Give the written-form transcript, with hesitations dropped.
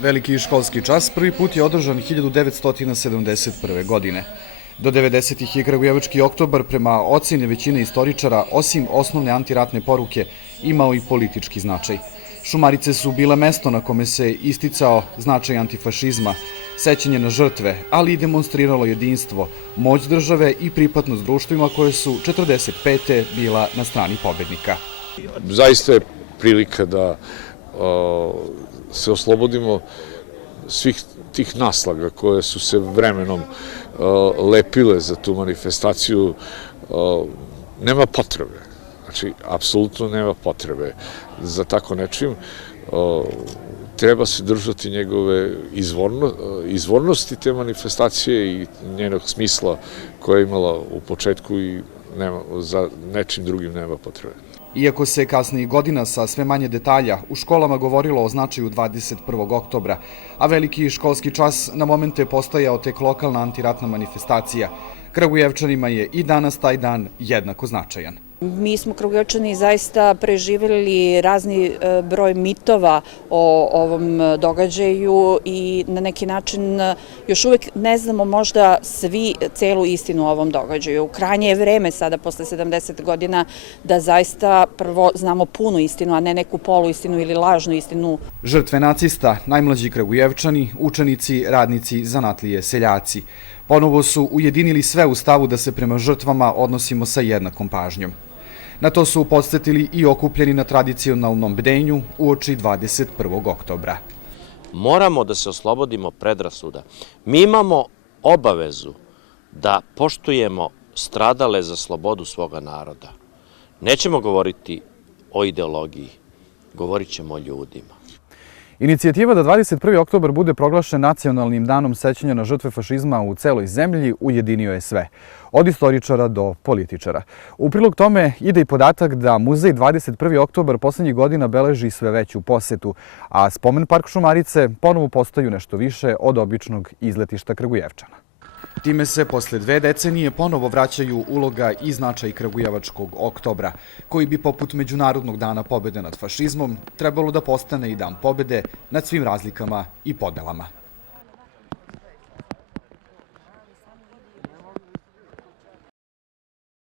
Veliki školski čas prvi put je održan 1971. godine. Do 90-ih je Kragujevački oktobar prema oceni većine istoričara, osim osnovne antiratne poruke, imao i politički značaj. Šumarice su bile mesto na kome se isticao značaj antifašizma, sećanje na žrtve, ali i demonstriralo jedinstvo, moć države i pripatnost društvima koje su 45. bila na strani pobednika. Zaista je prilika da se oslobodimo svih tih naslaga koje su se vremenom lepile za tu manifestaciju. Nema potrebe, znači apsolutno nema potrebe za tako nečim. Treba se držati njegove izvornosti te manifestacije i njenog smisla koje je imala u početku i za nečim drugim nema potrebe. Iako se kasnijih godina sa sve manje detalja u školama govorilo o značaju 21. oktobra, a veliki školski čas na momente postajao tek lokalna antiratna manifestacija, Kragujevčanima je i danas taj dan jednako značajan. Mi smo Kragujevčani zaista preživjeli razni broj mitova o ovom događaju i na neki način još uvek ne znamo možda svi celu istinu o ovom događaju. Krajnje je vreme sada posle 70 godina da zaista prvo znamo punu istinu, a ne neku poluistinu ili lažnu istinu. Žrtve nacista, najmlađi Kragujevčani, učenici, radnici, zanatlije, seljaci. Ponovo su ujedinili sve u stavu da se prema žrtvama odnosimo sa jednakom pažnjom. Na to su podsjetili i okupljeni na tradicionalnom bdenju uoči 21. oktobra. Moramo da se oslobodimo predrasuda. Mi imamo obavezu da poštujemo stradale za slobodu svoga naroda. Nećemo govoriti o ideologiji, govorit ćemo o ljudima. Inicijativa da 21. oktobar bude proglašen nacionalnim danom sećanja na žrtve fašizma u celoj zemlji ujedinio je sve, od istoričara do političara. U prilog tome ide i podatak da muzej 21. oktobar poslednjih godina beleži sve veću posetu, a spomen park Šumarice ponovo postaju nešto više od običnog izletišta Kragujevčana. Time se posle 2 decenije ponovo vraćaju uloga i značaj Kragujevačkog oktobra, koji bi poput Međunarodnog dana pobede nad fašizmom trebalo da postane i dan pobede nad svim razlikama i podelama.